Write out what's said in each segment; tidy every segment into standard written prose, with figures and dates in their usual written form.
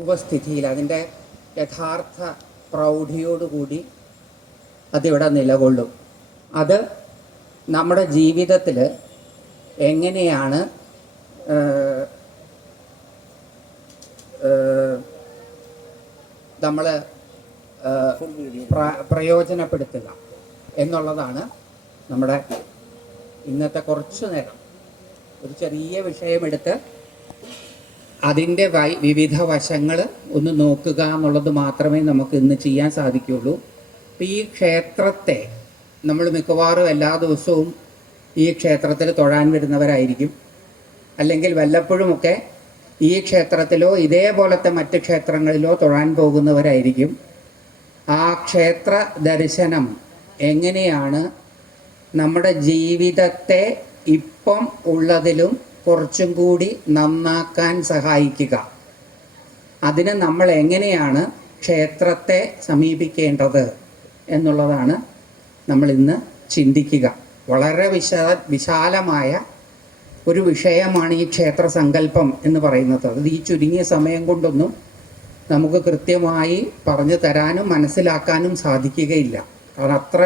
ഉപസ്ഥിതിയിൽ അതിൻ്റെ യഥാർത്ഥ പ്രൗഢിയോടുകൂടി അതിവിടെ നിലകൊള്ളും. അത് നമ്മുടെ ജീവിതത്തിൽ എങ്ങനെയാണ് നമ്മൾ പ്രയോജനപ്പെടുത്തുക എന്നുള്ളതാണ് നമ്മുടെ ഇന്നത്തെ കുറച്ചു നേരം. ഒരു ചെറിയ വിഷയമെടുത്ത് അതിൻ്റെ വിവിധ വശങ്ങൾ ഒന്ന് നോക്കുക എന്നുള്ളത് മാത്രമേ നമുക്ക് ഇന്ന് ചെയ്യാൻ സാധിക്കുകയുള്ളൂ. അപ്പോൾ ഈ ക്ഷേത്രത്തെ നമ്മൾ മിക്കവാറും എല്ലാ ദിവസവും ഈ ക്ഷേത്രത്തിൽ തൊഴാൻ വരുന്നവരായിരിക്കും. അല്ലെങ്കിൽ വല്ലപ്പോഴുമൊക്കെ ഈ ക്ഷേത്രത്തിലോ ഇതേപോലത്തെ മറ്റ് ക്ഷേത്രങ്ങളിലോ തൊഴാൻ പോകുന്നവരായിരിക്കും. ആ ക്ഷേത്ര ദർശനം എങ്ങനെയാണ് നമ്മുടെ ജീവിതത്തെ ഇപ്പം ഉള്ളതിലും കുറച്ചും കൂടി നന്നാക്കാൻ സഹായിക്കുക, അതിന് നമ്മൾ എങ്ങനെയാണ് ക്ഷേത്രത്തെ സമീപിക്കേണ്ടത് എന്നുള്ളതാണ് നമ്മൾ ഇന്ന് ചിന്തിക്കുക. വളരെ വിശാലമായ ഒരു വിഷയമാണ് ഈ ക്ഷേത്ര സങ്കല്പം എന്ന് പറയുന്നത്. അത് ഈ ചുരുങ്ങിയ സമയം കൊണ്ടൊന്നും നമുക്ക് കൃത്യമായി പറഞ്ഞു തരാനും മനസ്സിലാക്കാനും സാധിക്കുകയില്ല. കാരണം അത്ര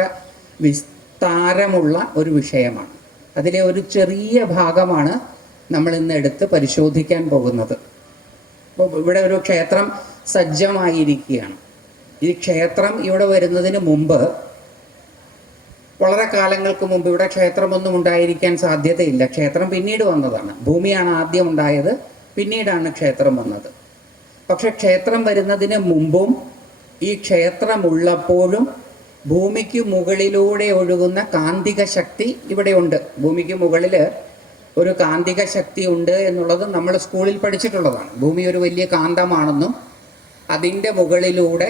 വിസ്താരമുള്ള ഒരു വിഷയമാണ്. അതിലെ ഒരു ചെറിയ ഭാഗമാണ് നമ്മൾ ഇന്ന് എടുത്ത് പരിശോധിക്കാൻ പോകുന്നത്. അപ്പോൾ ഇവിടെ ഒരു ക്ഷേത്രം സജ്ജമായിരിക്കുകയാണ്. ഈ ക്ഷേത്രം ഇവിടെ വരുന്നതിന് മുമ്പ്, വളരെ കാലങ്ങൾക്ക് മുമ്പ് ഇവിടെ ക്ഷേത്രമൊന്നും ഉണ്ടായിരിക്കാൻ സാധ്യതയില്ല. ക്ഷേത്രം പിന്നീട് വന്നതാണ്. ഭൂമിയാണ് ആദ്യം ഉണ്ടായത്, പിന്നീടാണ് ക്ഷേത്രം വന്നത്. പക്ഷെ ക്ഷേത്രം വരുന്നതിന് മുമ്പും ഈ ക്ഷേത്രമുള്ളപ്പോഴും ഭൂമിക്ക് മുകളിലൂടെ ഒഴുകുന്ന കാന്തിക ശക്തി ഇവിടെയുണ്ട്. ഭൂമിക്ക് മുകളിൽ ഒരു കാന്തിക ശക്തി ഉണ്ട് എന്നുള്ളത് നമ്മൾ സ്കൂളിൽ പഠിച്ചിട്ടുള്ളതാണ്. ഭൂമി ഒരു വലിയ കാന്തമാണെന്നും അതിൻ്റെ മുകളിലൂടെ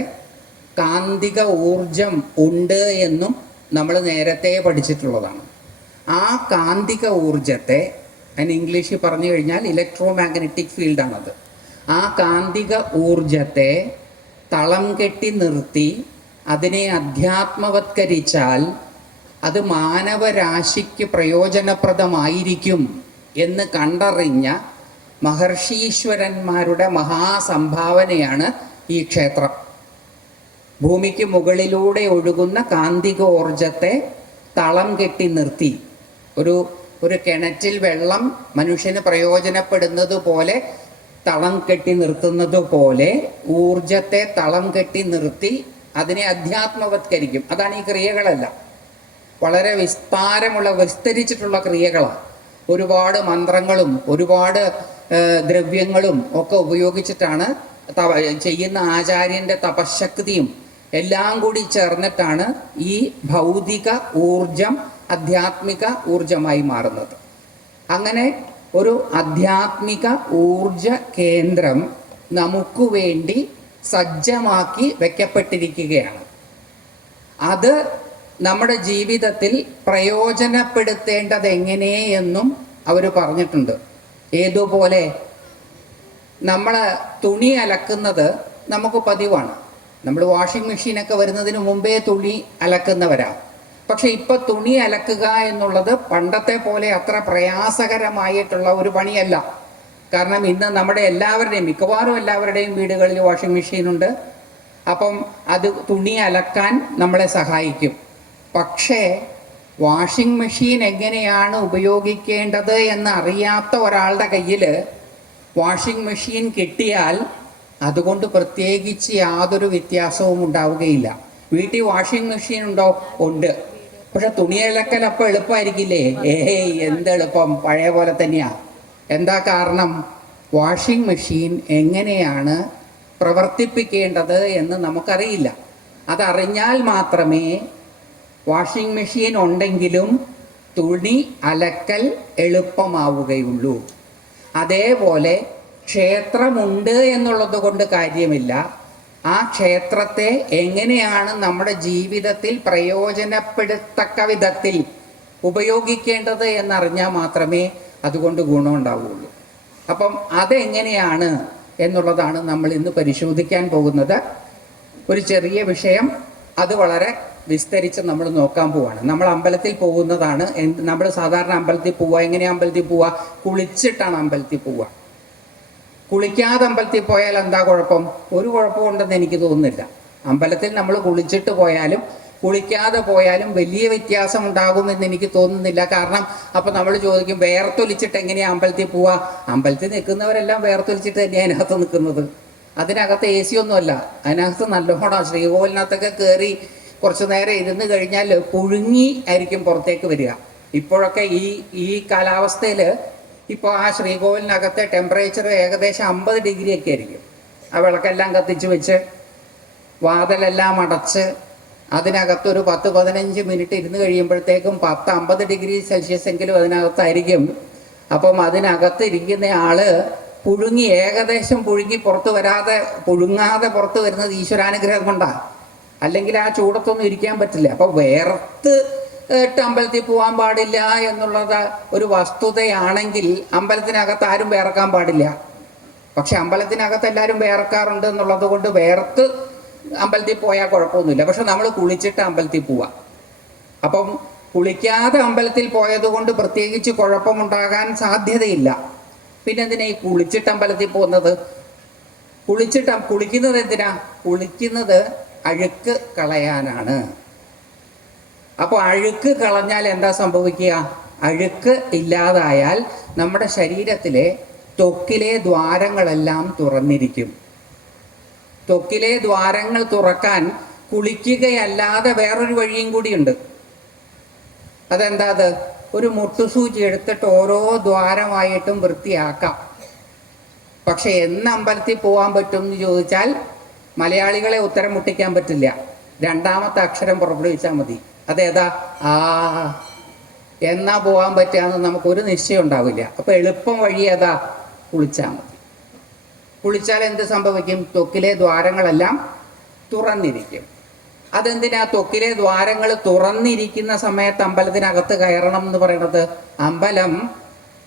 കാന്തിക ഊർജം ഉണ്ട് എന്നും നമ്മൾ നേരത്തെ പഠിച്ചിട്ടുള്ളതാണ്. ആ കാന്തിക ഊർജത്തെ, അതിന് ഇംഗ്ലീഷിൽ പറഞ്ഞു കഴിഞ്ഞാൽ ഇലക്ട്രോ മാഗ്നറ്റിക് ഫീൽഡാണത്. ആ കാന്തിക ഊർജത്തെ തളം കെട്ടി നിർത്തി അതിനെ അധ്യാത്മവത്കരിച്ചാൽ അത് മാനവരാശിക്ക് പ്രയോജനപ്രദമായിരിക്കും എന്ന് കണ്ടറിഞ്ഞ മഹർഷീശ്വരന്മാരുടെ മഹാസംഭാവനയാണ് ഈ ക്ഷേത്രം. ഭൂമിക്ക് മുകളിലൂടെ ഒഴുകുന്ന കാന്തിക ഊർജത്തെ തളം കെട്ടി നിർത്തി, ഒരു കിണറ്റിൽ വെള്ളം മനുഷ്യന് പ്രയോജനപ്പെടുന്നത് പോലെ തളം കെട്ടി നിർത്തുന്നത് പോലെ ഊർജത്തെ തളം കെട്ടി നിർത്തി അതിനെ അധ്യാത്മവത്കരിക്കും. അതാണ് ഈ ക്രിയകളെല്ലാം. വളരെ വിസ്തരിച്ചിട്ടുള്ള ക്രിയകളാണ്. ഒരുപാട് മന്ത്രങ്ങളും ഒരുപാട് ദ്രവ്യങ്ങളും ഒക്കെ ഉപയോഗിച്ചിട്ടാണ് ചെയ്യുന്ന ആചാര്യൻ്റെ തപശക്തിയും എല്ലാം കൂടി ചേർന്നിട്ടാണ് ഈ ഭൗതിക ഊർജം ആധ്യാത്മിക ഊർജമായി മാറുന്നത്. അങ്ങനെ ഒരു ആധ്യാത്മിക ഊർജ കേന്ദ്രം നമുക്ക് വേണ്ടി സജ്ജമാക്കി വയ്ക്കപ്പെട്ടിരിക്കുകയാണ്. അത് നമ്മുടെ ജീവിതത്തിൽ പ്രയോജനപ്പെടുത്തേണ്ടത് എങ്ങനെയെന്നും അവർ പറഞ്ഞിട്ടുണ്ട്. ഏതുപോലെ നമ്മൾ തുണി അലക്കുന്നത് നമുക്ക് പതിവാണ്. നമ്മൾ വാഷിംഗ് മെഷീനൊക്കെ വരുന്നതിന് മുമ്പേ തുണി അലക്കുന്നവരാണ്. പക്ഷെ ഇപ്പം തുണി അലക്കുക എന്നുള്ളത് പണ്ടത്തെ പോലെ അത്ര പ്രയാസകരമായിട്ടുള്ള ഒരു പണിയല്ല. കാരണം ഇന്ന് നമ്മുടെ എല്ലാവരുടെയും, മിക്കവാറും എല്ലാവരുടെയും വീടുകളിൽ വാഷിംഗ് മെഷീനുണ്ട്. അപ്പം അത് തുണി അലക്കാൻ നമ്മളെ സഹായിക്കും. പക്ഷേ വാഷിംഗ് മെഷീൻ എങ്ങനെയാണ് ഉപയോഗിക്കേണ്ടത് എന്ന് അറിയാത്ത ഒരാളുടെ കയ്യിൽ വാഷിംഗ് മെഷീൻ കിട്ടിയാൽ അതുകൊണ്ട് പ്രത്യേകിച്ച് യാതൊരു വ്യത്യാസവും ഉണ്ടാവുകയില്ല. വീട്ടിൽ വാഷിംഗ് മെഷീൻ ഉണ്ടോ? ഉണ്ട്. പക്ഷെ തുണിയലക്കൽ അപ്പോൾ എളുപ്പമായിരിക്കില്ലേ? എന്തെളുപ്പം, പഴയ പോലെ തന്നെയാണ്. എന്താ കാരണം? വാഷിംഗ് മെഷീൻ എങ്ങനെയാണ് പ്രവർത്തിപ്പിക്കേണ്ടത് എന്ന് നമുക്കറിയില്ല. അതറിഞ്ഞാൽ മാത്രമേ വാഷിംഗ് മെഷീൻ ഉണ്ടെങ്കിലും തുണി അലക്കൽ എളുപ്പമാവുകയുള്ളൂ. അതേപോലെ ക്ഷേത്രമുണ്ട് എന്നുള്ളത് കൊണ്ട് കാര്യമില്ല. ആ ക്ഷേത്രത്തെ എങ്ങനെയാണ് നമ്മുടെ ജീവിതത്തിൽ പ്രയോജനപ്പെടുത്തക്ക വിധത്തിൽ ഉപയോഗിക്കേണ്ടത് എന്നറിഞ്ഞാൽ മാത്രമേ അതുകൊണ്ട് ഗുണമുണ്ടാവുകയുള്ളൂ. അപ്പം അതെങ്ങനെയാണ് എന്നുള്ളതാണ് നമ്മൾ ഇന്ന് പരിശോധിക്കാൻ പോകുന്നത്. ഒരു ചെറിയ വിഷയം, അത് വളരെ വിസ്തരിച്ച് നമ്മൾ നോക്കാൻ പോവാണ്. നമ്മൾ അമ്പലത്തിൽ പോകുന്നതാണ്. നമ്മൾ സാധാരണ അമ്പലത്തിൽ പോവുക, എങ്ങനെയാണ് അമ്പലത്തിൽ പോവുക? കുളിച്ചിട്ടാണ് അമ്പലത്തിൽ പോവുക. കുളിക്കാതെ അമ്പലത്തിൽ പോയാൽ എന്താ കുഴപ്പം? ഒരു കുഴപ്പമുണ്ടെന്ന് എനിക്ക് തോന്നുന്നില്ല. അമ്പലത്തിൽ നമ്മൾ കുളിച്ചിട്ട് പോയാലും കുളിക്കാതെ പോയാലും വലിയ വ്യത്യാസം ഉണ്ടാകുമെന്ന് എനിക്ക് തോന്നുന്നില്ല. കാരണം അപ്പം നമ്മൾ ചോദിക്കും, വേർത്തൊലിച്ചിട്ട് എങ്ങനെയാണ് അമ്പലത്തിൽ പോവുക? അമ്പലത്തിൽ നിൽക്കുന്നവരെല്ലാം വേർത്തൊലിച്ചിട്ട് തന്നെയാണ് അതിനകത്ത് നിൽക്കുന്നത്. അതിനകത്ത് AC ഒന്നുമല്ല, അതിനകത്ത് നല്ലോണം ശ്രീകോവിലിനകത്തൊക്കെ കയറി കുറച്ച് നേരം ഇരുന്ന് കഴിഞ്ഞാൽ പുഴുങ്ങി ആയിരിക്കും പുറത്തേക്ക് വരിക. ഇപ്പോഴൊക്കെ ഈ കാലാവസ്ഥയിൽ ഇപ്പോൾ ആ ശ്രീകോവിലിനകത്തെ ടെമ്പറേച്ചർ ഏകദേശം 50 ഡിഗ്രി ഒക്കെ ആയിരിക്കും. ആ വിളക്കെല്ലാം കത്തിച്ച് വെച്ച് വാതിലെല്ലാം അടച്ച് അതിനകത്തൊരു 10-15 മിനിറ്റ് ഇരുന്ന് കഴിയുമ്പോഴത്തേക്കും 10-50 ഡിഗ്രി സെൽഷ്യസ് എങ്കിലും അതിനകത്തായിരിക്കും. അപ്പം അതിനകത്ത് ഇരിക്കുന്ന ആള് ഏകദേശം പുഴുങ്ങി പുഴുങ്ങാതെ പുറത്ത് വരുന്നത് ഈശ്വരാനുഗ്രഹം കൊണ്ടാണ്. അല്ലെങ്കിൽ ആ ചൂടത്തൊന്നും ഇരിക്കാൻ പറ്റില്ല. അപ്പോൾ വേർത്ത് അമ്പലത്തിൽ പോകാൻ പാടില്ല എന്നുള്ളത് ഒരു വസ്തുതയാണെങ്കിൽ അമ്പലത്തിനകത്ത് ആരും വേർക്കാൻ പാടില്ല. പക്ഷെ അമ്പലത്തിനകത്ത് എല്ലാവരും വേർക്കാറുണ്ട് എന്നുള്ളത് കൊണ്ട് വേർത്ത് അമ്പലത്തിൽ പോയാൽ കുഴപ്പമൊന്നുമില്ല. പക്ഷെ നമ്മൾ കുളിച്ചിട്ട് അമ്പലത്തിൽ പോവാം. അപ്പം കുളിക്കാതെ അമ്പലത്തിൽ പോയത് കൊണ്ട് പ്രത്യേകിച്ച് കുഴപ്പമുണ്ടാകാൻ സാധ്യതയില്ല. പിന്നെ എന്തിനാ ഈ കുളിച്ചിട്ട് അമ്പലത്തിൽ പോകുന്നത്? കുളിക്കുന്നത് എന്തിനാ? കുളിക്കുന്നത് അഴുക്ക് കളയാനാണ്. അപ്പോൾ അഴുക്ക് കളഞ്ഞാൽ എന്താ സംഭവിക്കുക? അഴുക്ക് ഇല്ലാതായാൽ നമ്മുടെ ശരീരത്തിലെ ത്വക്കിലെ ദ്വാരങ്ങളെല്ലാം തുറന്നിരിക്കും. ത്വക്കിലെ ദ്വാരങ്ങൾ തുറക്കാൻ കുളിക്കുകയല്ലാതെ വേറൊരു വഴിയും കൂടിയുണ്ട്. അതെന്താ? അത് ഒരു മുട്ടുസൂചി എടുത്തിട്ട് ഓരോ ദ്വാരമായിട്ടും വൃത്തിയാക്കാം. പക്ഷെ എന്ന് അമ്പലത്തിൽ പോകാൻ പറ്റും എന്ന് ചോദിച്ചാൽ മലയാളികളെ ഉത്തരം മുട്ടിക്കാൻ പറ്റില്ല. രണ്ടാമത്തെ അക്ഷരം പുറപ്പെടുവിച്ചാൽ മതി. അതേതാ? ആ. എന്നാ പോകാൻ പറ്റുകയെന്ന് നമുക്കൊരു നിശ്ചയം ഉണ്ടാവില്ല. അപ്പോൾ എളുപ്പം വഴി ഏതാ? കുളിച്ചാൽ മതി. കുളിച്ചാൽ എന്ത് സംഭവിക്കും? ത്വക്കിലെ ദ്വാരങ്ങളെല്ലാം തുറന്നിരിക്കും. അതെന്തിനാ ത്വക്കിലെ ദ്വാരങ്ങൾ തുറന്നിരിക്കുന്ന സമയത്ത് അമ്പലത്തിനകത്ത് കയറണം എന്ന് പറയുന്നത്? അമ്പലം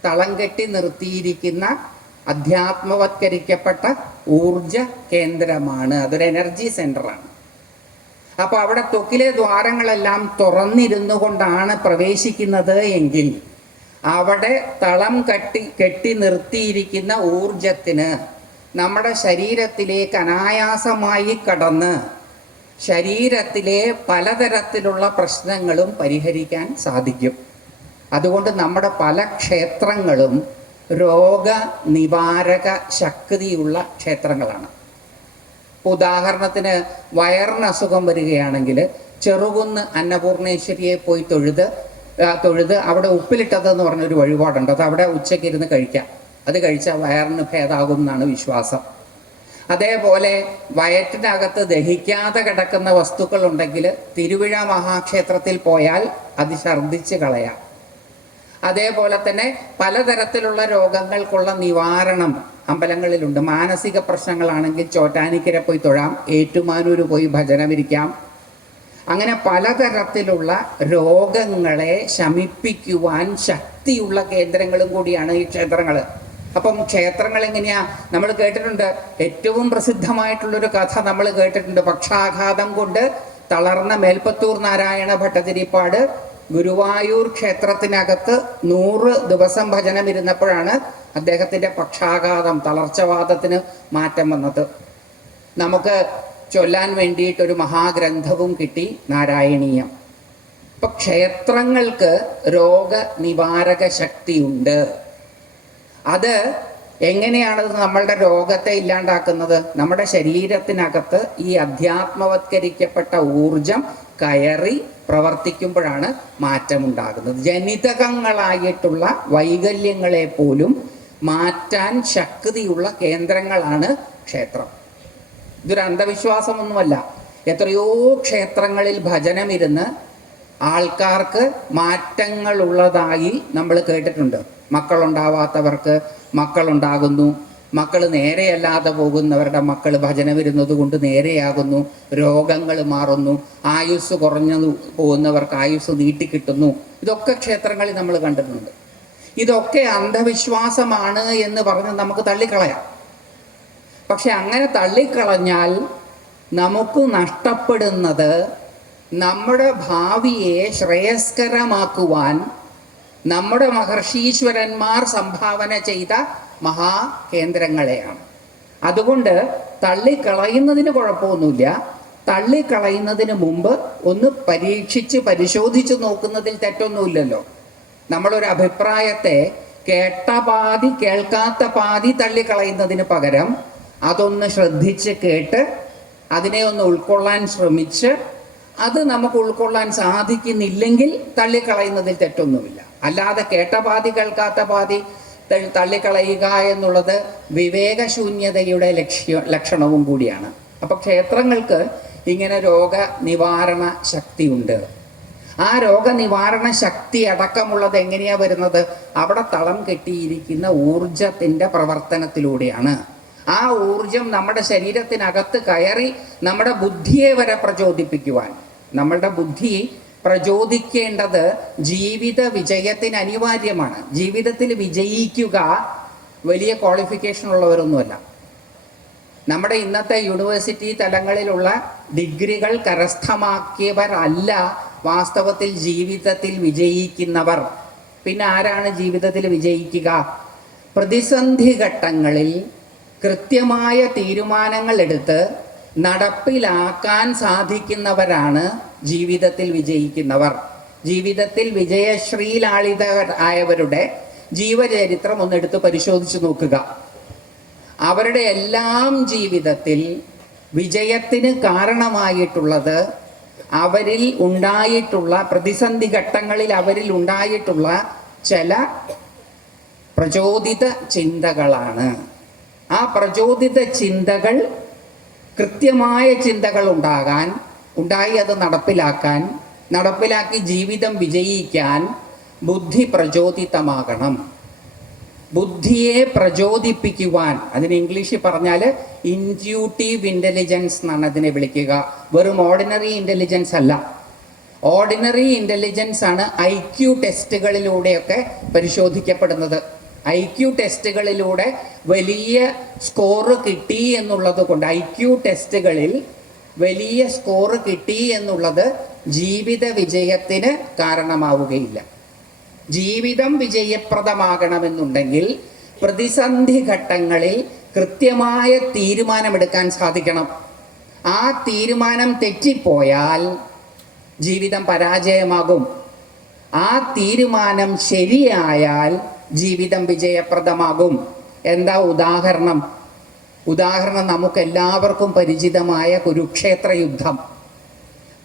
തളം കെട്ടി നിർത്തിയിരിക്കുന്ന അധ്യാത്മവത്കരിക്കപ്പെട്ട ഊർജ കേന്ദ്രമാണ്. അതൊരു എനർജി സെൻ്ററാണ്. അപ്പോൾ അവിടെ ത്വക്കിലെ ദ്വാരങ്ങളെല്ലാം തുറന്നിരുന്നു കൊണ്ടാണ് പ്രവേശിക്കുന്നത് എങ്കിൽ അവിടെ തളം കെട്ടി നിർത്തിയിരിക്കുന്ന ഊർജത്തിന് നമ്മുടെ ശരീരത്തിലേക്ക് അനായാസമായി കടന്ന് ശരീരത്തിലെ പലതരത്തിലുള്ള പ്രശ്നങ്ങളും പരിഹരിക്കാൻ സാധിക്കും. അതുകൊണ്ട് നമ്മുടെ പല ക്ഷേത്രങ്ങളും രോഗനിവാരക ശക്തിയുള്ള ക്ഷേത്രങ്ങളാണ്. ഉദാഹരണത്തിന് വയറിന് അസുഖം വരികയാണെങ്കിൽ ചെറുകുന്ന് അന്നപൂർണേശ്വരിയെ പോയി തൊഴുത് അവിടെ ഉപ്പിലിട്ടതെന്ന് പറഞ്ഞൊരു വഴിപാടുണ്ട്. അത് അവിടെ ഉച്ചയ്ക്ക് ഇരുന്ന് കഴിക്കാം. അത് കഴിച്ചാൽ വയറിന് ഭേദമാകും എന്നാണ് വിശ്വാസം. അതേപോലെ വയറ്റിനകത്ത് ദഹിക്കാതെ കിടക്കുന്ന വസ്തുക്കൾ ഉണ്ടെങ്കിൽ തിരുവിഴ മഹാക്ഷേത്രത്തിൽ പോയാൽ അത് ഛർദ്ദിച്ച് കളയാം. അതേപോലെ തന്നെ പലതരത്തിലുള്ള രോഗങ്ങൾക്കുള്ള നിവാരണം അമ്പലങ്ങളിലുണ്ട്. മാനസിക പ്രശ്നങ്ങളാണെങ്കിൽ ചോറ്റാനിക്കര പോയി തൊഴാം, ഏറ്റുമാനൂർ പോയി ഭജനമിരിക്കാം. അങ്ങനെ പലതരത്തിലുള്ള രോഗങ്ങളെ ശമിപ്പിക്കുവാൻ ശക്തിയുള്ള കേന്ദ്രങ്ങളും കൂടിയാണ് ഈ ക്ഷേത്രങ്ങൾ. അപ്പം ക്ഷേത്രങ്ങൾ എങ്ങനെയാ? നമ്മൾ കേട്ടിട്ടുണ്ട്, ഏറ്റവും പ്രസിദ്ധമായിട്ടുള്ളൊരു കഥ നമ്മൾ കേട്ടിട്ടുണ്ട്. പക്ഷാഘാതം കൊണ്ട് തളർന്ന മേൽപ്പത്തൂർ നാരായണ ഭട്ടതിരിപ്പാട് ഗുരുവായൂർ ക്ഷേത്രത്തിനകത്ത് 100 ദിവസം ഭജനമിരുന്നപ്പോഴാണ് അദ്ദേഹത്തിൻ്റെ പക്ഷാഘാതം, തളർച്ചവാദത്തിന് മാറ്റം വന്നത്. നമുക്ക് ചൊല്ലാൻ വേണ്ടിയിട്ടൊരു മഹാഗ്രന്ഥവും കിട്ടി, നാരായണീയം. ഇപ്പം ക്ഷേത്രങ്ങൾക്ക് രോഗനിവാരക ശക്തിയുണ്ട്. അത് എങ്ങനെയാണത് നമ്മളുടെ രോഗത്തെ ഇല്ലാണ്ടാക്കുന്നത്? നമ്മുടെ ശരീരത്തിനകത്ത് ഈ അധ്യാത്മവത്കരിക്കപ്പെട്ട ഊർജം കയറി പ്രവർത്തിക്കുമ്പോഴാണ് മാറ്റമുണ്ടാകുന്നത്. ജനിതകങ്ങളായിട്ടുള്ള വൈകല്യങ്ങളെ പോലും മാറ്റാൻ ശക്തിയുള്ള കേന്ദ്രങ്ങളാണ് ക്ഷേത്രം. ഇതൊരു അന്ധവിശ്വാസമൊന്നുമല്ല. എത്രയോ ക്ഷേത്രങ്ങളിൽ ഭജനമിരുന്ന് ആൾക്കാർക്ക് മാറ്റങ്ങളുള്ളതായി നമ്മൾ കേട്ടിട്ടുണ്ട്. മക്കളുണ്ടാവാത്തവർക്ക് മക്കളുണ്ടാകുന്നു, മക്കൾ നേരെയല്ലാതെ പോകുന്നവരുടെ മക്കൾ ഭജന വരുന്നത് കൊണ്ട് നേരെയാകുന്നു, രോഗങ്ങൾ മാറുന്നു, ആയുസ് കുറഞ്ഞു പോകുന്നവർക്ക് ആയുസ് നീട്ടിക്കിട്ടുന്നു. ഇതൊക്കെ ക്ഷേത്രങ്ങളിൽ നമ്മൾ കണ്ടിട്ടുണ്ട്. ഇതൊക്കെ അന്ധവിശ്വാസമാണ് എന്ന് പറഞ്ഞ് നമുക്ക് തള്ളിക്കളയാം. പക്ഷെ അങ്ങനെ തള്ളിക്കളഞ്ഞാൽ നമുക്ക് നഷ്ടപ്പെടുന്നത് നമ്മുടെ ഭാവിയെ ശ്രേയസ്കരമാക്കുവാൻ നമ്മുടെ മഹർഷീശ്വരന്മാർ സംഭാവന ചെയ്ത മഹാകേന്ദ്രങ്ങളെയാണ്. അതുകൊണ്ട് തള്ളിക്കളയുന്നതിന് കുഴപ്പമൊന്നുമില്ല. തള്ളിക്കളയുന്നതിന് മുമ്പ് ഒന്ന് പരീക്ഷിച്ച് പരിശോധിച്ച് നോക്കുന്നതിൽ തെറ്റൊന്നുമില്ലല്ലോ. നമ്മളൊരു അഭിപ്രായത്തെ കേട്ട പാതി കേൾക്കാത്ത പാതി തള്ളിക്കളയുന്നതിന് പകരം അതൊന്ന് ശ്രദ്ധിച്ച് കേട്ട് അതിനെ ഒന്ന് ഉൾക്കൊള്ളാൻ ശ്രമിച്ച് അത് നമുക്ക് ഉൾക്കൊള്ളാൻ സാധിക്കുന്നില്ലെങ്കിൽ തള്ളിക്കളയുന്നതിൽ തെറ്റൊന്നുമില്ല. അല്ലാതെ കേട്ട പാതി കേൾക്കാത്ത പാതി തള്ളിക്കളയുക എന്നുള്ളത് വിവേകശൂന്യതയുടെ ലക്ഷണവും കൂടിയാണ്. അപ്പൊ ക്ഷേത്രങ്ങൾക്ക് ഇങ്ങനെ രോഗനിവാരണ ശക്തിയുണ്ട്. ആ രോഗനിവാരണ ശക്തി അടക്കമുള്ളത് എങ്ങനെയാ വരുന്നത്? അവിടെ തളം കെട്ടിയിരിക്കുന്ന ഊർജത്തിന്റെ പ്രവർത്തനത്തിലൂടെയാണ്. ആ ഊർജം നമ്മുടെ ശരീരത്തിനകത്ത് കയറി നമ്മുടെ ബുദ്ധിയെ വരെ പ്രചോദിപ്പിക്കുവാൻ, നമ്മളുടെ ബുദ്ധി പ്രചോദിക്കേണ്ടത് ജീവിത വിജയത്തിന് അനിവാര്യമാണ്. ജീവിതത്തിൽ വിജയിക്കുക വലിയ ക്വാളിഫിക്കേഷൻ ഉള്ളവരൊന്നുമല്ല. നമ്മുടെ ഇന്നത്തെ യൂണിവേഴ്സിറ്റി തലങ്ങളിലുള്ള ഡിഗ്രികൾ കരസ്ഥമാക്കിയവരല്ല വാസ്തവത്തിൽ ജീവിതത്തിൽ വിജയിക്കുന്നവർ. പിന്നെ ആരാണ് ജീവിതത്തിൽ വിജയിക്കുക? പ്രതിസന്ധി ഘട്ടങ്ങളിൽ കൃത്യമായ തീരുമാനങ്ങൾ എടുത്ത് നടപ്പിലാക്കാൻ സാധിക്കുന്നവരാണ് ജീവിതത്തിൽ വിജയിക്കുന്നവർ. ജീവിതത്തിൽ വിജയശ്രീലാളിതരായവരുടെ ജീവചരിത്രം ഒന്നെടുത്ത് പരിശോധിച്ച് നോക്കുക. അവരുടെ എല്ലാം ജീവിതത്തിൽ വിജയത്തിന് കാരണമായിട്ടുള്ളത് അവരിൽ ഉണ്ടായിട്ടുള്ള പ്രതിസന്ധി ഘട്ടങ്ങളിൽ അവരിൽ ഉണ്ടായിട്ടുള്ള ചില പ്രചോദിത ചിന്തകളാണ്. ആ പ്രചോദിത ചിന്തകൾ കൃത്യമായ ചിന്തകൾ ഉണ്ടായി അത് നടപ്പിലാക്കി ജീവിതം വിജയിക്കാൻ ബുദ്ധി പ്രചോദിതമാകണം. ബുദ്ധിയെ പ്രചോദിപ്പിക്കുവാൻ, അതിന് ഇംഗ്ലീഷിൽ പറഞ്ഞാൽ ഇൻറ്റ്യൂട്ടീവ് ഇൻ്റലിജൻസ് എന്നാണ് അതിനെ വിളിക്കുക. വെറും ഓർഡിനറി ഇൻ്റലിജൻസ് അല്ല. ഓർഡിനറി ഇൻ്റലിജൻസ് ആണ് IQ ടെസ്റ്റുകളിലൂടെയൊക്കെ പരിശോധിക്കപ്പെടുന്നത്. IQ ടെസ്റ്റുകളിലൂടെ വലിയ സ്കോറ് കിട്ടി എന്നുള്ളത് കൊണ്ട്, IQ ടെസ്റ്റുകളിൽ വലിയ സ്കോറ് കിട്ടി എന്നുള്ളത് ജീവിത വിജയത്തിന് കാരണമാവുകയില്ല. ജീവിതം വിജയപ്രദമാകണമെന്നുണ്ടെങ്കിൽ പ്രതിസന്ധി ഘട്ടങ്ങളിൽ കൃത്യമായ തീരുമാനമെടുക്കാൻ സാധിക്കണം. ആ തീരുമാനം തെറ്റിപ്പോയാൽ ജീവിതം പരാജയമാകും. ആ തീരുമാനം ശരിയായാൽ ജീവിതം വിജയപ്രദമാകും. എന്താ ഉദാഹരണം? നമുക്ക് എല്ലാവർക്കും പരിചിതമായ കുരുക്ഷേത്ര യുദ്ധം.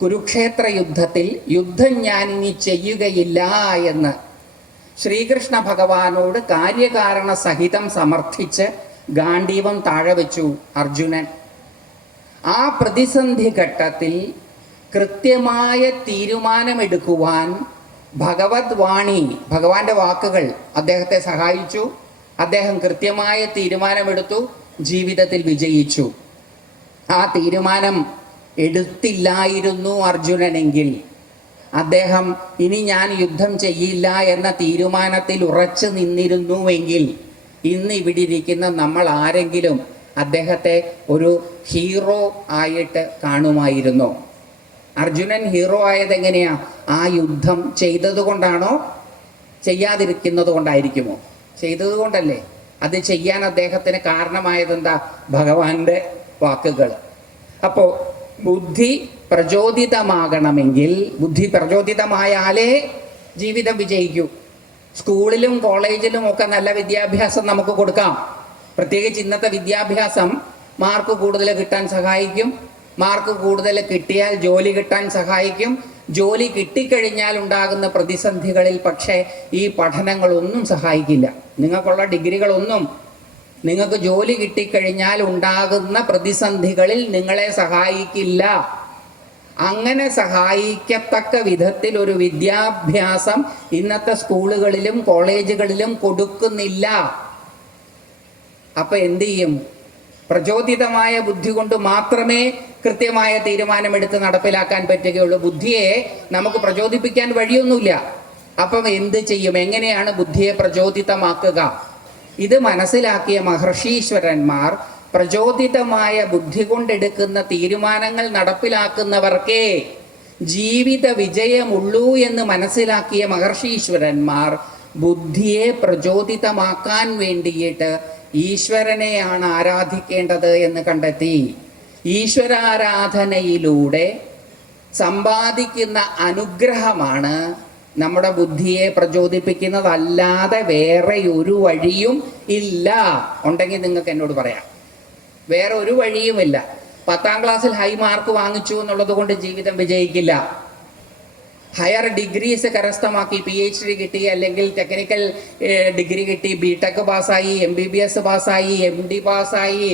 കുരുക്ഷേത്ര യുദ്ധത്തിൽ യുദ്ധം ഞാനിനി ചെയ്യുകയില്ല എന്ന് ശ്രീകൃഷ്ണ ഭഗവാനോട് കാര്യകാരണ സഹിതം സമർത്ഥിച്ച് ഗാണ്ഡീവം താഴെ വെച്ചു അർജുനൻ. ആ പ്രതിസന്ധി ഘട്ടത്തിൽ കൃത്യമായ തീരുമാനമെടുക്കുവാൻ ഭഗവത് വാണി, ഭഗവാന്റെ വാക്കുകൾ അദ്ദേഹത്തെ സഹായിച്ചു. അദ്ദേഹം കൃത്യമായ തീരുമാനമെടുത്തു, ജീവിതത്തിൽ വിജയിച്ചു. ആ തീരുമാനം എടുത്തില്ലായിരുന്നു അർജുനനെങ്കിൽ, അദ്ദേഹം ഇനി ഞാൻ യുദ്ധം ചെയ്യില്ല എന്ന തീരുമാനത്തിൽ ഉറച്ചു നിന്നിരുന്നുവെങ്കിൽ ഇന്ന് ഇവിടെ ഇരിക്കുന്ന നമ്മൾ ആരെങ്കിലും അദ്ദേഹത്തെ ഒരു ഹീറോ ആയിട്ട് കാണുമായിരുന്നോ? അർജുനൻ ഹീറോ ആയത് എങ്ങനെയാ? ആ യുദ്ധം ചെയ്തത് കൊണ്ടാണോ ചെയ്യാതിരിക്കുന്നത് കൊണ്ടായിരിക്കുമോ? ചെയ്തത് കൊണ്ടല്ലേ. അത് ചെയ്യാൻ അദ്ദേഹത്തിന് കാരണമായതെന്താ? ഭഗവാന്റെ വാക്കുകൾ. അപ്പോൾ ബുദ്ധി പ്രചോദിതമാകണമെങ്കിൽ, ബുദ്ധി പ്രചോദിതമായാലേ ജീവിതം വിജയിക്കൂ. സ്കൂളിലും കോളേജിലും ഒക്കെ നല്ല വിദ്യാഭ്യാസം നമുക്ക് കൊടുക്കാം. പ്രത്യേകിച്ച് ഇന്നത്തെ വിദ്യാഭ്യാസം മാർക്ക് കൂടുതൽ കിട്ടാൻ സഹായിക്കും. മാർക്ക് കൂടുതൽ കിട്ടിയാൽ ജോലി കിട്ടാൻ സഹായിക്കും. ജോലി കിട്ടിക്കഴിഞ്ഞാൽ ഉണ്ടാകുന്ന പ്രതിസന്ധികളിൽ പക്ഷേ ഈ പഠനങ്ങളൊന്നും സഹായിക്കില്ല. നിങ്ങൾക്കുള്ള ഡിഗ്രികളൊന്നും നിങ്ങൾക്ക് ജോലി കിട്ടിക്കഴിഞ്ഞാൽ ഉണ്ടാകുന്ന പ്രതിസന്ധികളിൽ നിങ്ങളെ സഹായിക്കില്ല. അങ്ങനെ സഹായിക്കത്തക്ക വിധത്തിൽ ഒരു വിദ്യാഭ്യാസം ഇന്നത്തെ സ്കൂളുകളിലും കോളേജുകളിലും കൊടുക്കുന്നില്ല. അപ്പൊ എന്ത് ചെയ്യും? പ്രചോദിതമായ ബുദ്ധി കൊണ്ട് മാത്രമേ കൃത്യമായ തീരുമാനമെടുത്ത് നടപ്പിലാക്കാൻ പറ്റുകയുള്ളൂ. ബുദ്ധിയെ നമുക്ക് പ്രചോദിപ്പിക്കാൻ വഴിയൊന്നുമില്ല. അപ്പം എന്ത് ചെയ്യും? എങ്ങനെയാണ് ബുദ്ധിയെ പ്രചോദിതമാക്കുക? ഇത് മനസ്സിലാക്കിയ മഹർഷീശ്വരന്മാർ പ്രചോദിതമായ ബുദ്ധി കൊണ്ടെടുക്കുന്ന തീരുമാനങ്ങൾ നടപ്പിലാക്കുന്നവർക്കേ ജീവിത വിജയമുള്ളൂ എന്ന് മനസ്സിലാക്കിയ മഹർഷീശ്വരന്മാർ ബുദ്ധിയെ പ്രചോദിതമാക്കാൻ വേണ്ടിയിട്ട് ഈശ്വരനെയാണ് ആരാധിക്കേണ്ടത് എന്ന് കണ്ടെത്തി. ഈശ്വരാരാധനയിലൂടെ സമ്പാദിക്കുന്ന അനുഗ്രഹമാണ് നമ്മുടെ ബുദ്ധിയെ പ്രചോദിപ്പിക്കുന്നതല്ലാതെ വേറെ ഒരു വഴിയും ഇല്ല. ഉണ്ടെങ്കിൽ നിങ്ങൾക്ക് എന്നോട് പറയാം. വേറെ ഒരു വഴിയുമില്ല. 10ാം ക്ലാസ്സിൽ ഹൈ മാർക്ക് വാങ്ങിച്ചു എന്നുള്ളത് കൊണ്ട് ജീവിതം വിജയിക്കില്ല. ഹയർ ഡിഗ്രീസ് കരസ്ഥമാക്കി PhD കിട്ടി, അല്ലെങ്കിൽ ടെക്നിക്കൽ ഡിഗ്രി കിട്ടി, BTech പാസ്സായി, MBBS പാസ്സായി, MD പാസ്സായി,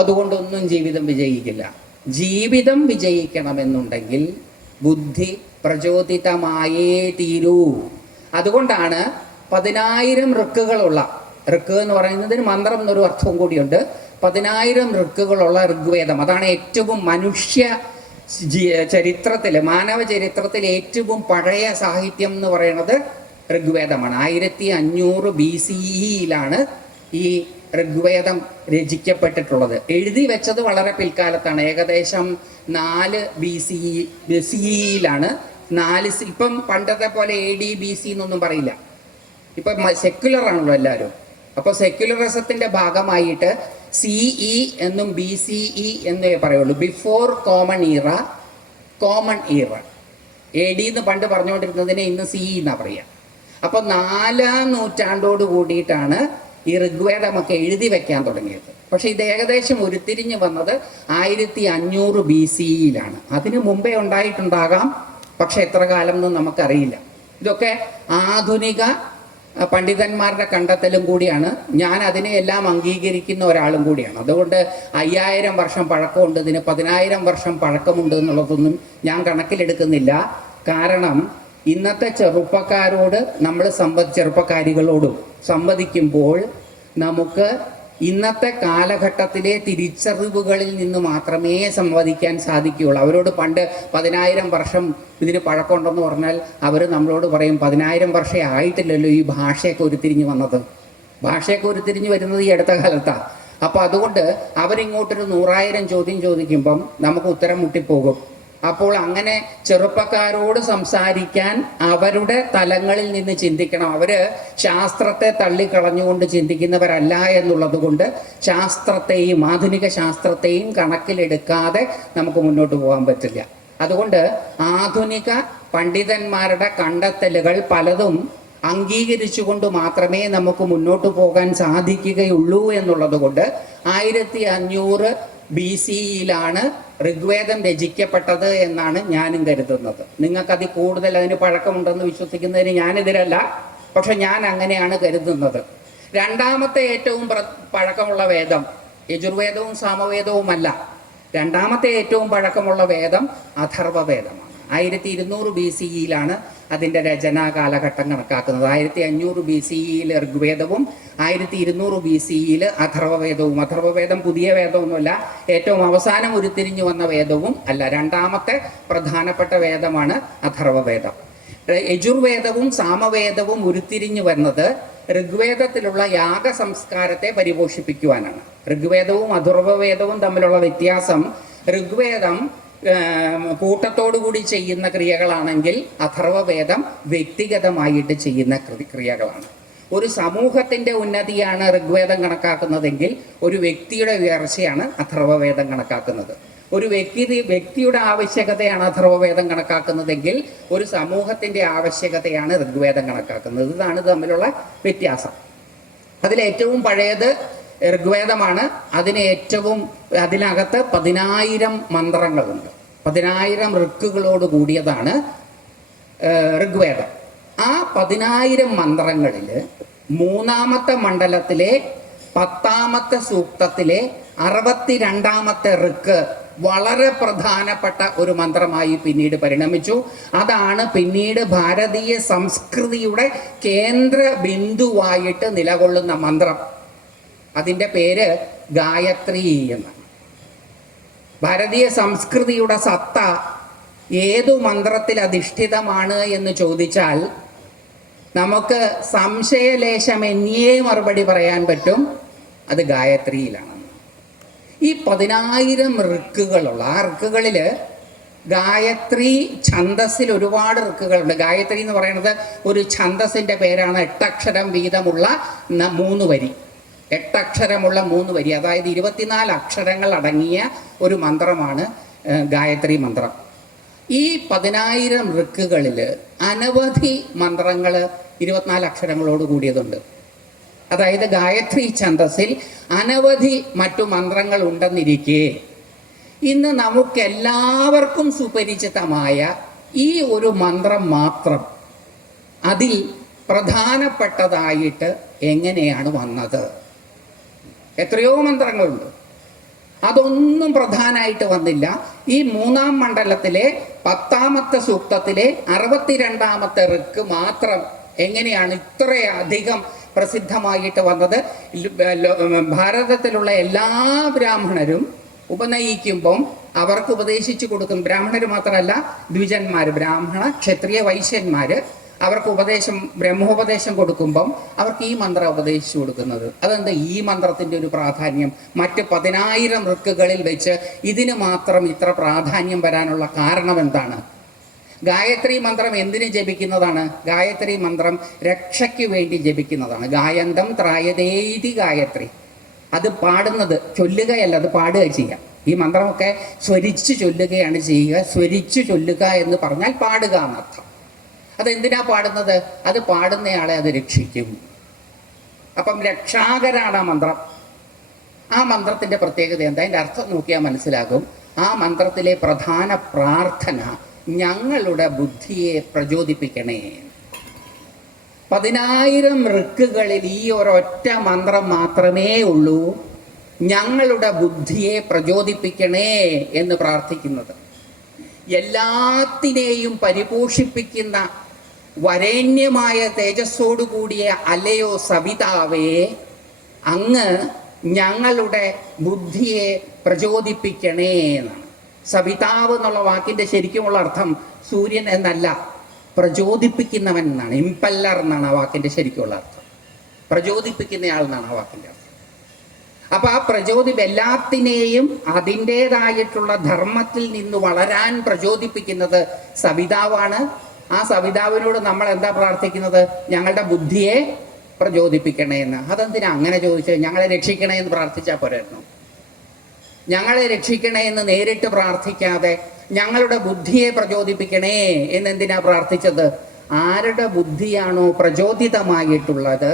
അതുകൊണ്ടൊന്നും ജീവിതം വിജയിക്കില്ല. ജീവിതം വിജയിക്കണമെന്നുണ്ടെങ്കിൽ ബുദ്ധി പ്രചോദിതമായേ തീരൂ. അതുകൊണ്ടാണ് 10,000 ഋക്കുകളുള്ള, ഋക്ക് എന്ന് പറയുന്നതിന് മന്ത്രം എന്നൊരു അർത്ഥവും കൂടിയുണ്ട്, 10,000 ഋക്കുകളുള്ള ഋഗ്വേദം. അതാണ് ഏറ്റവും മനുഷ്യ ചരിത്രത്തിൽ, മാനവ ചരിത്രത്തിൽ ഏറ്റവും പഴയ സാഹിത്യം എന്ന് പറയുന്നത് ഋഗ്വേദമാണ്. 1500 BCE ഈ ഋഗ്വേദം രചിക്കപ്പെട്ടിട്ടുള്ളത്. എഴുതി വെച്ചത് വളരെ പിൽക്കാലത്താണ്, ഏകദേശം 4 BCE. 4 ഇപ്പം പണ്ടത്തെ പോലെ AD BC എന്നൊന്നും പറയില്ല. ഇപ്പം സെക്യുലർ ആണല്ലോ എല്ലാവരും. അപ്പോൾ സെക്യുലറിസത്തിൻ്റെ ഭാഗമായിട്ട് CE എന്നും BCE എന്നേ പറയുള്ളൂ. Before common era, common era. AD എന്ന് പണ്ട് പറഞ്ഞുകൊണ്ടിരുന്നതിനെ ഇന്ന് CE എന്നാണ് പറയുക. അപ്പോൾ 4ാം നൂറ്റാണ്ടോട് കൂടിയിട്ടാണ് ഈ ഋഗ്വേദമൊക്കെ എഴുതി വെക്കാൻ തുടങ്ങിയത്. പക്ഷെ ഇത് ഏകദേശം ഉരുത്തിരിഞ്ഞ് വന്നത് 1500 BCE. അതിനു മുമ്പേ ഉണ്ടായിട്ടുണ്ടാകാം, പക്ഷെ എത്ര കാലം എന്ന് നമുക്കറിയില്ല. ഇതൊക്കെ ആധുനിക പണ്ഡിതന്മാരുടെ കണ്ടെത്തലും കൂടിയാണ്. ഞാൻ അതിനെയെല്ലാം അംഗീകരിക്കുന്ന ഒരാളും കൂടിയാണ്. അതുകൊണ്ട് 5000 വർഷം പഴക്കമുണ്ട്, ഇതിന് 10,000 വർഷം പഴക്കമുണ്ട് എന്നുള്ളതൊന്നും ഞാൻ കണക്കിലെടുക്കുന്നില്ല. കാരണം ഇന്നത്തെ ചെറുപ്പക്കാരോട് നമ്മൾ ചെറുപ്പക്കാരികളോടും സംവദിക്കുമ്പോൾ നമുക്ക് ഇന്നത്തെ കാലഘട്ടത്തിലെ തിരിച്ചറിവുകളിൽ നിന്ന് മാത്രമേ സംവദിക്കാൻ സാധിക്കുകയുള്ളൂ. അവരോട് പണ്ട് 10,000 വർഷം ഇതിന് പഴക്കമുണ്ടെന്ന് പറഞ്ഞാൽ അവർ നമ്മളോട് പറയും 10,000 വർഷമേ ആയിട്ടില്ലല്ലോ ഈ ഭാഷയൊക്കെ ഉരുത്തിരിഞ്ഞ് വന്നത്. ഭാഷയൊക്കെ ഉരുത്തിരിഞ്ഞ് വരുന്നത് ഈ അടുത്ത കാലത്താണ്. അപ്പോൾ അതുകൊണ്ട് അവരിങ്ങോട്ടൊരു 100,000 ചോദ്യം ചോദിക്കുമ്പം നമുക്ക് ഉത്തരം മുട്ടിപ്പോകും. അപ്പോൾ അങ്ങനെ ചെറുപ്പക്കാരോട് സംസാരിക്കാൻ അവരുടെ തലങ്ങളിൽ നിന്ന് ചിന്തിക്കണം. അവർ ശാസ്ത്രത്തെ തള്ളിക്കളഞ്ഞുകൊണ്ട് ചിന്തിക്കുന്നവരല്ല എന്നുള്ളത് കൊണ്ട് ശാസ്ത്രത്തെയും ആധുനിക ശാസ്ത്രത്തെയും കണക്കിലെടുക്കാതെ നമുക്ക് മുന്നോട്ട് പോകാൻ പറ്റില്ല. അതുകൊണ്ട് ആധുനിക പണ്ഡിതന്മാരുടെ കണ്ടെത്തലുകൾ പലതും അംഗീകരിച്ചുകൊണ്ട് മാത്രമേ നമുക്ക് മുന്നോട്ട് പോകാൻ സാധിക്കുകയുള്ളൂ എന്നുള്ളത് കൊണ്ട് 1500 BCE ഋഗ്വേദം രചിക്കപ്പെട്ടത് എന്നാണ് ഞാനും കരുതുന്നത്. നിങ്ങൾക്കതിൽ കൂടുതൽ അതിന് പഴക്കമുണ്ടെന്ന് വിശ്വസിക്കുന്നതിന് ഞാനെതിരല്ല, പക്ഷെ ഞാൻ അങ്ങനെയാണ് കരുതുന്നത്. രണ്ടാമത്തെ ഏറ്റവും പഴക്കമുള്ള വേദം യജുർവേദവും സാമവേദവുമല്ല. രണ്ടാമത്തെ ഏറ്റവും പഴക്കമുള്ള വേദം അഥർവവേദമാണ്. 1200 BCE അതിൻ്റെ രചനാ കാലഘട്ടം കണക്കാക്കുന്നത്. 1500 BCE ഋഗ്വേദവും 1200 BCE അഥർവവേദവും. അഥർവവേദം പുതിയ വേദമൊന്നുമല്ല, ഏറ്റവും അവസാനം ഉരുത്തിരിഞ്ഞു വന്ന വേദവും അല്ല. രണ്ടാമത്തെ പ്രധാനപ്പെട്ട വേദമാണ് അഥർവവേദം. യജുർവേദവും സാമവേദവും ഉരുത്തിരിഞ്ഞു വരുന്നത് ഋഗ്വേദത്തിലുള്ള യാഗ സംസ്കാരത്തെ പരിപോഷിപ്പിക്കുവാനാണ്. ഋഗ്വേദവും അഥർവവേദവും തമ്മിലുള്ള വ്യത്യാസം, ഋഗ്വേദം കൂട്ടത്തോടുകൂടി ചെയ്യുന്ന ക്രിയകളാണെങ്കിൽ അഥർവവേദം വ്യക്തിഗതമായിട്ട് ചെയ്യുന്ന ക്രിയകളാണ്. ഒരു സമൂഹത്തിൻ്റെ ഉന്നതിയാണ് ഋഗ്വേദം കണക്കാക്കുന്നതെങ്കിൽ ഒരു വ്യക്തിയുടെ ഉയർച്ചയാണ് അഥർവവേദം കണക്കാക്കുന്നത്. ഒരു വ്യക്തിയുടെ ആവശ്യകതയാണ് അഥർവവേദം കണക്കാക്കുന്നതെങ്കിൽ ഒരു സമൂഹത്തിൻ്റെ ആവശ്യകതയാണ് ഋഗ്വേദം കണക്കാക്കുന്നത്. ഇതാണ് തമ്മിലുള്ള വ്യത്യാസം. അതിലേറ്റവും പഴയത് ഋഗ്വേദമാണ്. അതിനകത്ത് 10,000 മന്ത്രങ്ങളുണ്ട്. 10,000 ഋക്കുകളോട് കൂടിയതാണ് ഋഗ്വേദം. ആ 10,000 മന്ത്രങ്ങളിൽ 3ാമത്തെ മണ്ഡലത്തിലെ 10ാമത്തെ സൂക്തത്തിലെ 62ാമത്തെ ഋക്ക് വളരെ പ്രധാനപ്പെട്ട ഒരു മന്ത്രമായി പിന്നീട് പരിണമിച്ചു. അതാണ് പിന്നീട് ഭാരതീയ സംസ്കൃതിയുടെ കേന്ദ്ര ബിന്ദുവായിട്ട് നിലകൊള്ളുന്ന മന്ത്രം. അതിൻ്റെ പേര് ഗായത്രി എന്നാണ്. ഭാരതീയ സംസ്കൃതിയുടെ സത്ത ഏതു മന്ത്രത്തിൽ അധിഷ്ഠിതമാണ് എന്ന് ചോദിച്ചാൽ നമുക്ക് സംശയലേശമെന്നേ മറുപടി പറയാൻ പറ്റും, അത് ഗായത്രിയിലാണ്. ഈ 10,000 ഋക്കുകളുള്ള ആ ഋക്കുകളിൽ ഗായത്രി ഛന്ദസ്സിൽ ഒരുപാട് ഋക്കുകളുണ്ട്. ഗായത്രി എന്ന് പറയുന്നത് ഒരു ഛന്ദസ്സിൻ്റെ പേരാണ്. 8 അക്ഷരം വീതമുള്ള 3 വരി, 8 അക്ഷരമുള്ള 3 വരി, അതായത് 24 അക്ഷരങ്ങൾ അടങ്ങിയ ഒരു മന്ത്രമാണ് ഗായത്രി മന്ത്രം. ഈ 10,000 ഋക്കുകളിൽ അനവധി മന്ത്രങ്ങൾ 24 അക്ഷരങ്ങളോട് കൂടിയതുണ്ട്. അതായത് ഗായത്രി ഛന്ദസ്സിൽ അനവധി മറ്റു മന്ത്രങ്ങൾ ഉണ്ടെന്നിരിക്കെ ഇന്ന് നമുക്കെല്ലാവർക്കും സുപരിചിതമായ ഈ ഒരു മന്ത്രം മാത്രം അതിൽ പ്രധാനപ്പെട്ടതായിട്ട് എങ്ങനെയാണ് വന്നത്? എത്രയോ മന്ത്രങ്ങളുണ്ട്, അതൊന്നും പ്രധാനമായിട്ട് വന്നില്ല. ഈ 3-ാം മണ്ഡലത്തിലെ 10ാമത്തെ സൂക്തത്തിലെ 62ാമത്തെ ഋക്ക് മാത്രം എങ്ങനെയാണ് ഇത്രയധികം പ്രസിദ്ധമായിട്ട് വന്നത്? ഭാരതത്തിലുള്ള എല്ലാ ബ്രാഹ്മണരും ഉപനയിക്കുമ്പം അവർക്ക് ഉപദേശിച്ചു കൊടുക്കും. ബ്രാഹ്മണർ മാത്രമല്ല, ദ്വിജന്മാർ, ബ്രാഹ്മണ ക്ഷത്രിയ വൈശ്യന്മാർ അവർക്ക് ബ്രഹ്മോപദേശം കൊടുക്കുമ്പം അവർക്ക് ഈ മന്ത്രം ഉപദേശിച്ചു കൊടുക്കുന്നത്. അതെന്താ ഈ മന്ത്രത്തിൻ്റെ ഒരു പ്രാധാന്യം? മറ്റ് 10,000 ഋക്കുകളിൽ വെച്ച് ഇതിന് മാത്രം ഇത്ര പ്രാധാന്യം വരാനുള്ള കാരണം എന്താണ്? ഗായത്രി മന്ത്രം എന്തിനു ജപിക്കുന്നതാണ്? ഗായത്രി മന്ത്രം രക്ഷയ്ക്ക് വേണ്ടി ജപിക്കുന്നതാണ്. ഗായന്തം ത്രായതേതി ഗായത്രി. അത് പാടുന്നത്, ചൊല്ലുകയല്ല, അത് പാടുക ചെയ്യുക. ഈ മന്ത്രമൊക്കെ സ്വരിച്ച് ചൊല്ലുകയാണ് ചെയ്യുക. സ്വരിച്ച് ചൊല്ലുക എന്ന് പറഞ്ഞാൽ പാടുക എന്നർത്ഥം. അതെന്തിനാ പാടുന്നത്? അത് പാടുന്നയാളെ അത് രക്ഷിക്കും. അപ്പം രക്ഷാകരാണ് ആ മന്ത്രം. ആ മന്ത്രത്തിൻ്റെ പ്രത്യേകത എന്താ? അതിൻ്റെ അർത്ഥം നോക്കിയാൽ മനസ്സിലാകും. ആ മന്ത്രത്തിലെ പ്രധാന പ്രാർത്ഥന ഞങ്ങളുടെ ബുദ്ധിയെ പ്രചോദിപ്പിക്കണേ. 10,000 ഋക്കുകളിൽ ഈ ഒരൊറ്റ മന്ത്രം മാത്രമേ ഉള്ളൂ ഞങ്ങളുടെ ബുദ്ധിയെ പ്രചോദിപ്പിക്കണേ എന്ന് പ്രാർത്ഥിക്കുന്നത്. എല്ലാത്തിനെയും പരിപോഷിപ്പിക്കുന്ന വരേണ്യമായ തേജസ്സോടു കൂടിയ അല്ലയോ സവിതാവേ, അങ്ങ് ഞങ്ങളുടെ ബുദ്ധിയെ പ്രചോദിപ്പിക്കണേ എന്നാണ്. സവിതാവ് എന്നുള്ള വാക്കിൻ്റെ ശരിക്കുമുള്ള അർത്ഥം സൂര്യൻ എന്നല്ല, പ്രചോദിപ്പിക്കുന്നവൻ എന്നാണ്. ഇമ്പല്ലർ എന്നാണ് ആ വാക്കിൻ്റെ ശരിക്കുമുള്ള അർത്ഥം. പ്രചോദിപ്പിക്കുന്നയാൾ എന്നാണ് ആ വാക്കിൻ്റെ അർത്ഥം. അപ്പം ആ എല്ലാത്തിനെയും അതിൻ്റേതായിട്ടുള്ള ധർമ്മത്തിൽ നിന്ന് വളരാൻ പ്രചോദിപ്പിക്കുന്നത് സവിതാവാണ്. ആ സവിതാവിനോട് നമ്മൾ എന്താ പ്രാർത്ഥിക്കുന്നത്? ഞങ്ങളുടെ ബുദ്ധിയെ പ്രചോദിപ്പിക്കണേ എന്ന്. അതെന്തിനാ അങ്ങനെ ചോദിച്ചത്? ഞങ്ങളെ രക്ഷിക്കണേ എന്ന് പ്രാർത്ഥിച്ചാൽ പോരായിരുന്നു? ഞങ്ങളെ രക്ഷിക്കണേ എന്ന് നേരിട്ട് പ്രാർത്ഥിക്കാതെ ഞങ്ങളുടെ ബുദ്ധിയെ പ്രചോദിപ്പിക്കണേ എന്നെന്തിനാ പ്രാർത്ഥിച്ചത്? ആരുടെ ബുദ്ധിയാണോ പ്രചോദിതമായിട്ടുള്ളത്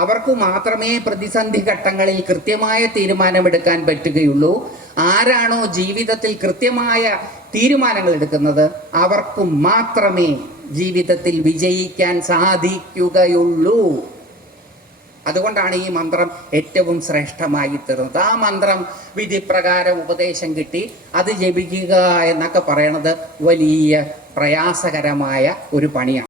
അവർക്ക് മാത്രമേ പ്രതിസന്ധി ഘട്ടങ്ങളിൽ കൃത്യമായ തീരുമാനമെടുക്കാൻ പറ്റുകയുള്ളൂ. ആരാണോ ജീവിതത്തിൽ കൃത്യമായ തീരുമാനങ്ങൾ എടുക്കുന്നത് അവർക്ക് മാത്രമേ ജീവിതത്തിൽ വിജയിക്കാൻ സാധിക്കുകയുള്ളൂ. അതുകൊണ്ടാണ് ഈ മന്ത്രം ഏറ്റവും ശ്രേഷ്ഠമായി തീർന്നത്. ആ മന്ത്രം വിധിപ്രകാരം ഉപദേശം കിട്ടി അത് ജപിക്കുക എന്നൊക്കെ പറയണത് വലിയ പ്രയാസകരമായ ഒരു പണിയാണ്.